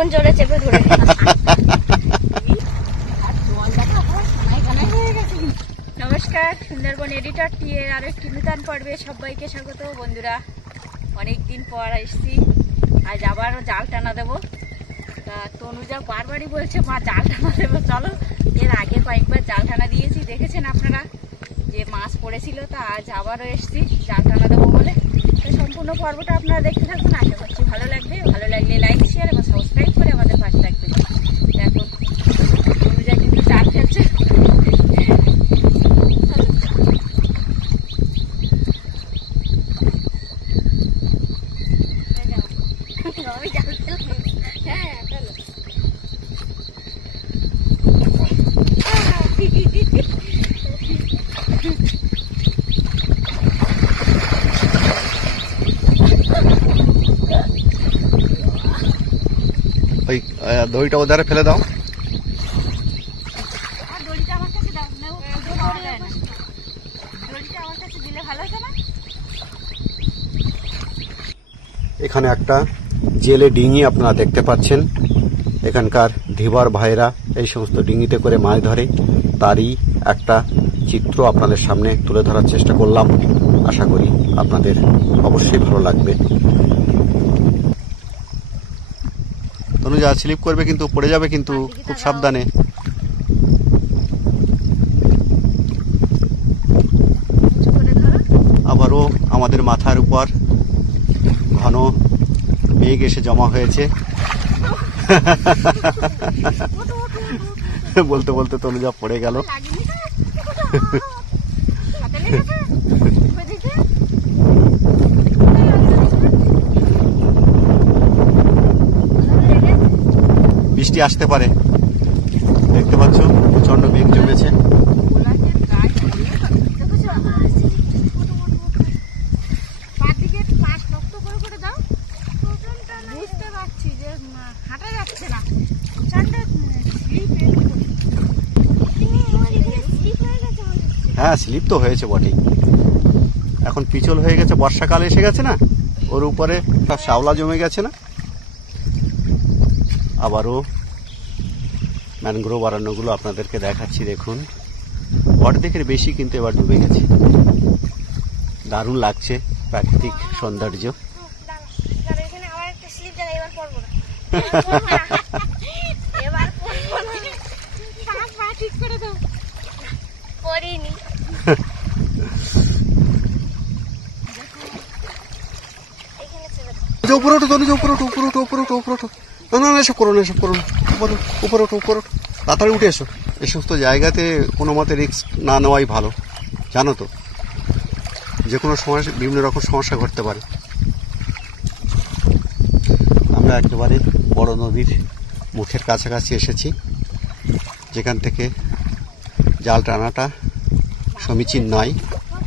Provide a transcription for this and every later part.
এমন জোরে চেপে ধরে। নমস্কার, সুন্দরবন এডিটর টি এর আরেকটি নতুন পর্বে সবাইকে স্বাগত। বন্ধুরা, অনেকদিন পর এসেছি, আজ আবার জাল টানা দেবো। তা তনুজা বারবারই বলছে মা জাল টানা দেবো, চলো। এর আগে কয়েকবার জাল টানা দিয়েছি, দেখেছেন আপনারা যে মাছ পড়েছিল। তা আজ আবারও এসেছি জাল টানা দেবো বলে। তো সম্পূর্ণ পর্বটা আপনারা দেখতে থাকুন, আশা করছি ভালো লাগবে। ভালো লাগলে লাইক, শেয়ার এবং সাবস্ক্রাইব করে আমাদের পাশে রাখবেন। দেখুন তনুজা কিন্তু জাল ফেলছে। ওই দড়িটা ওধারে ফেলে দাও। এখানে একটা জেলে ডিঙি আপনারা দেখতে পাচ্ছেন। এখানকার ধীবর ভাইরা এই সমস্ত ডিঙিতে করে মাছ ধরে, তারই একটা চিত্র আপনাদের সামনে তুলে ধরার চেষ্টা করলাম। আশা করি আপনাদের অবশ্যই ভালো লাগবে। তনুজা স্লিপ করবে কিন্তু, পড়ে যাবে কিন্তু, খুব সাবধানে। আবারও আমাদের মাথার উপর ঘন মেঘ এসে জমা হয়েছে। বলতে বলতে তনুজা পড়ে গেল। বৃষ্টি আসতে পারে, দেখতে পাচ্ছ প্রচন্ড মেঘ জমেছে। হ্যাঁ, স্লিপ তো হয়েছে বটেই। এখন পিছল হয়ে গেছে, বর্ষাকাল এসে গেছে না, ওর উপরে সব শ্যাওলা জমে গেছে না। আবারও ম্যানগ্রোভ অরণ্যগুলো আপনাদেরকে দেখাচ্ছি। দেখুন, অর্ধেকের বেশি কিন্তু এবার ডুবে গেছে। দারুণ লাগছে প্রাকৃতিক সৌন্দর্য। উপরে ওঠো তনুজা, উপরে ওঠো, উপরে ওঠো, উপরে ওঠো, উপরে ওঠো। না না, এসব করো না, এসব করো না। উপরে উপরে ওঠো, উপরে ওঠো, তাড়াতাড়ি উঠে এসো। এই সমস্ত জায়গাতে কোনো মতে রিস্ক না নেওয়াই ভালো, জানো তো। যে কোনো সময় বিভিন্ন রকম সমস্যা ঘটতে পারে। আমরা একেবারে বড় নদীর মুখের কাছাকাছি এসেছি, যেখান থেকে জাল টানাটা সমীচীন নয়।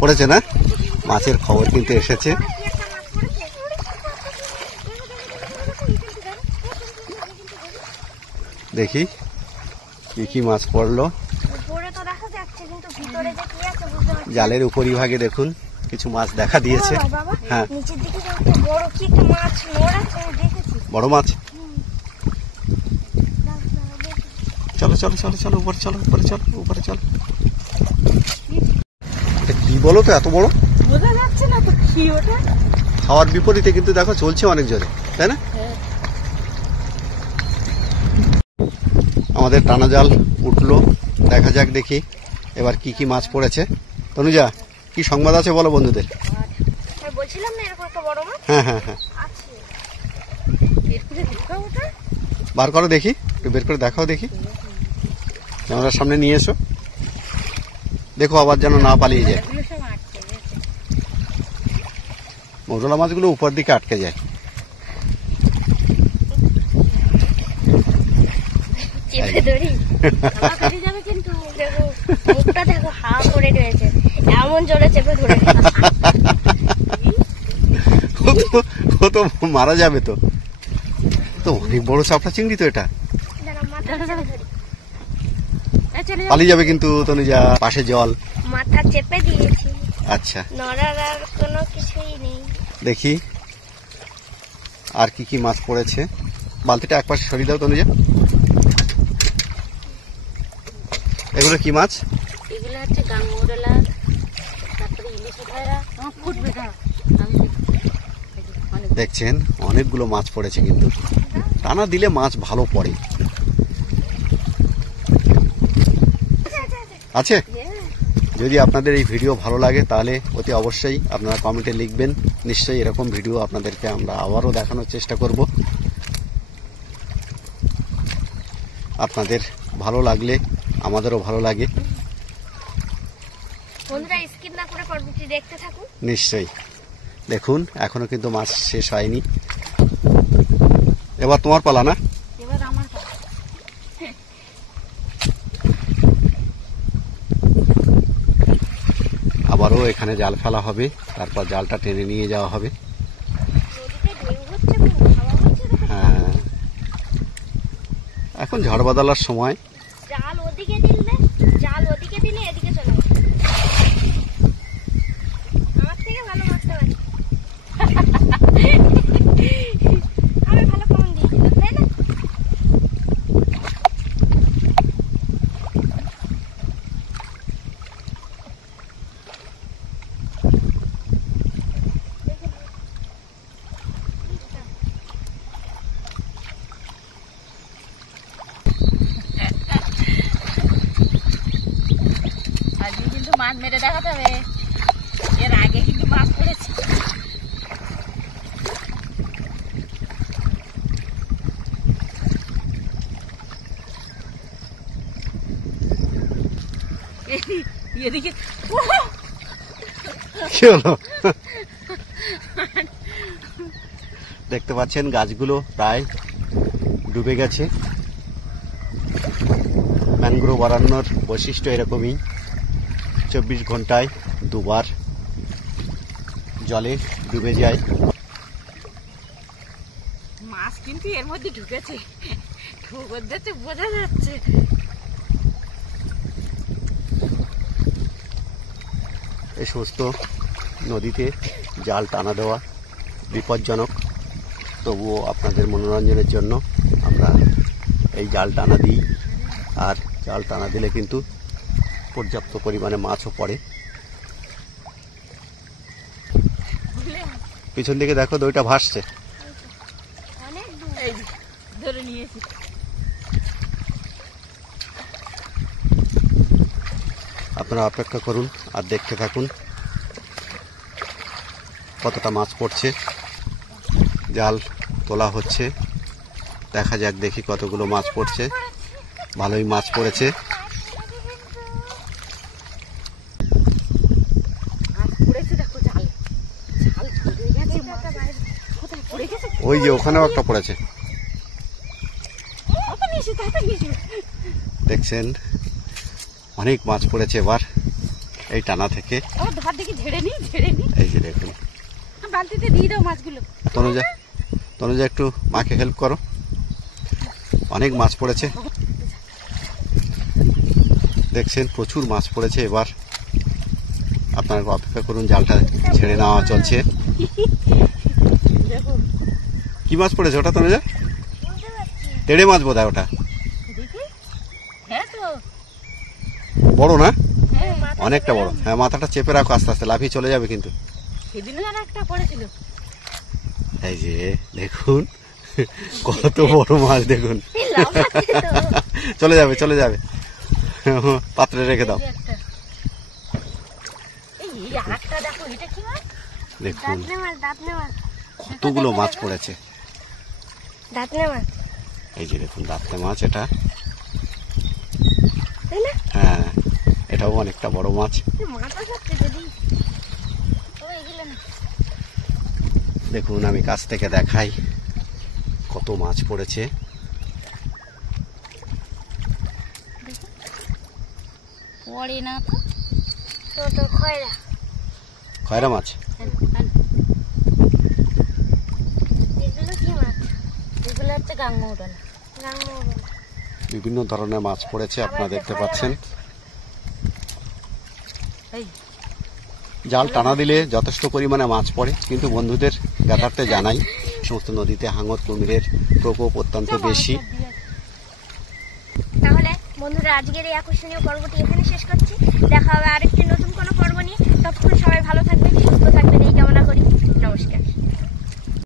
পড়েছে না, মাছের খবর কিন্তু এসেছে। দেখি কি কি মাছ পড়লো। জালের উপরিভাগে দেখুন কিছু মাছ দেখা দিয়েছে। হ্যাঁ, বড় মাছ। চলো চলো চলো চলো, উপরে চলো, উপরে চলো, উপরে চলো। এটা কি বলো তো, এত বড় বোঝা যাচ্ছে না তো কি ওটা। খাওয়ার বিপরীতে কিন্তু দেখো চলছে অনেক জোরে, তাই না? আমাদের টানা জাল উঠলো, দেখা যাক দেখি এবার কি কি মাছ পড়েছে। তনুজা, কি সংবাদ আছে বলো বন্ধুদের। বলছিলাম না এরকম একটা বড় মাছ। হ্যাঁ হ্যাঁ হ্যাঁ, বার করো দেখি, একটু বের করে দেখাও দেখি। ক্যামেরার সামনে নিয়ে এসো, দেখো আবার যেন না পালিয়ে যায়। মৌরলা মাছগুলো উপর দিকে আটকে যায়। এমন জোরে চেপে ধরে ও তো মারা যাবে। তো অনেক বড় চাপড়া চিংড়ি তো এটা, পালিয়ে যাবে কিন্তু। তনুজা, পাশে জল, মাথা চেপে দিয়েছি। আচ্ছা, নড়ার আর কোনো কিছুই নেই। দেখি আর কি কি মাছ পড়েছে। বালতিটা একপাশে সরিয়ে দাও তনুজা। এগুলো কি মাছ? এগুলো হচ্ছে গাঙ্গোরলা, তারপরে ইলিশ ভাইরা ফুটবে। দেখছেন অনেকগুলো মাছ পড়েছে, কিন্তু টানা দিলে মাছ ভালো পড়ে। আছে, যদি আপনাদের এই ভিডিও ভালো লাগে তাহলে অতি অবশ্যই আপনারা কমেন্টে লিখবেন। নিশ্চয়ই এরকম ভিডিও আপনাদেরকে আমরা আবারও দেখানোর চেষ্টা করব। আপনাদের ভালো লাগলে আমাদেরও ভালো লাগে। বন্ধুরা স্কিপ না করে পর্বটি দেখতে থাকুন। নিশ্চয়ই দেখুন, এখনো কিন্তু মাছ শেষ হয়নি। এবার তোমার পালা না? এবার আমার পালা। আবারও এখানে জাল ফেলা হবে, তারপর জালটা টেনে নিয়ে যাওয়া হবে। হ্যাঁ, এখন ঝড় বাদলার সময়। জাল ওদিকে দিলে, জাল ওদিকে দিলে এদিকে চলে আসে। আমার থেকে ভালো মাছতে পারি। আমি ভালো কমন দিয়েছিলাম, তাই না? আজকে কিন্তু মাছ মেরে দেখাতে হবে। এর আগে কিন্তু মাছ পড়েছে। এদিকে কি হলো? দেখতে পাচ্ছেন গাছগুলো প্রায় ডুবে গেছে। ম্যানগ্রোভ অরণ্যর বৈশিষ্ট্য এরকমই, 24 ঘন্টায় দুবার জলে ডুবে যায়। মাছ কিন্তু এর মধ্যে ঢুকেছে, ঢুকে যাচ্ছে, বোঝা যাচ্ছে। এই সমস্ত নদীতে জাল টানা দেওয়া বিপজ্জনক, তবুও আপনাদের মনোরঞ্জনের জন্য আমরা এই জাল টানা দিই। আর জাল টানা দিলে কিন্তু পর্যাপ্ত পরিমাণে মাছও পড়ে। পিছন দিকে দেখো, দইটা ভাসছে। ধরে নিয়েছি। আপনারা অপেক্ষা করুন আর দেখতে থাকুন কতটা মাছ পড়ছে। জাল তোলা হচ্ছে, দেখা যাক দেখি কতগুলো মাছ পড়ছে। ভালোই মাছ পড়েছে। ওই যে ওখানেও একটা পড়েছে, দেখছেন অনেক মাছ পড়েছে এবার এই টানা থেকে। এই যে দেখুন, বালতিতে দিয়ে দাও মাছগুলো। তনুজা একটু মাকে হেল্প করো। অনেক মাছ পড়েছে, দেখছেন প্রচুর মাছ পড়েছে। এবার আপনারা অপেক্ষা করুন, জালটা ছেড়ে নেওয়া চলছে। কি মাছ পড়েছে ওটা তনুজা? তেড়ে মাছ বোধ হয় ওটা। বড় না? অনেকটা বড়। হ্যাঁ, মাথাটা চেপে রাখো, আস্তে আস্তে লাফিয়ে চলে যাবে কিন্তু। এই যে দেখুন কত বড় মাছ, দেখুন চলে যাবে চলে যাবে, পাত্রে রেখে দাও। দেখুন কতগুলো মাছ পড়েছে। এই যে দেখুন দাঁতনে মাছ, এটা হ্যাঁ, এটাও অনেকটা বড় মাছ। দেখুন আমি কাছ থেকে দেখাই কত মাছ পড়েছে। খয়রা মাছ। বিভিন্ন ধরনের মাছ পড়েছে, আপনারা দেখতে পাচ্ছেন। জাল টানা দিলে যথেষ্ট পরিমাণে মাছ পড়ে, কিন্তু বন্ধুদের জ্ঞাতার্থে জানাই সমস্ত নদীতে হাঙর কুমিরের প্রকোপ অত্যন্ত বেশি। তাহলে বন্ধুরা আজকের এই আকর্ষণীয় পর্বটি এখানে শেষ করছি। দেখা হবে আরেকটি নতুন কোনো পর্ব নিয়ে। ততক্ষণ সবাই ভালো থাকবেন।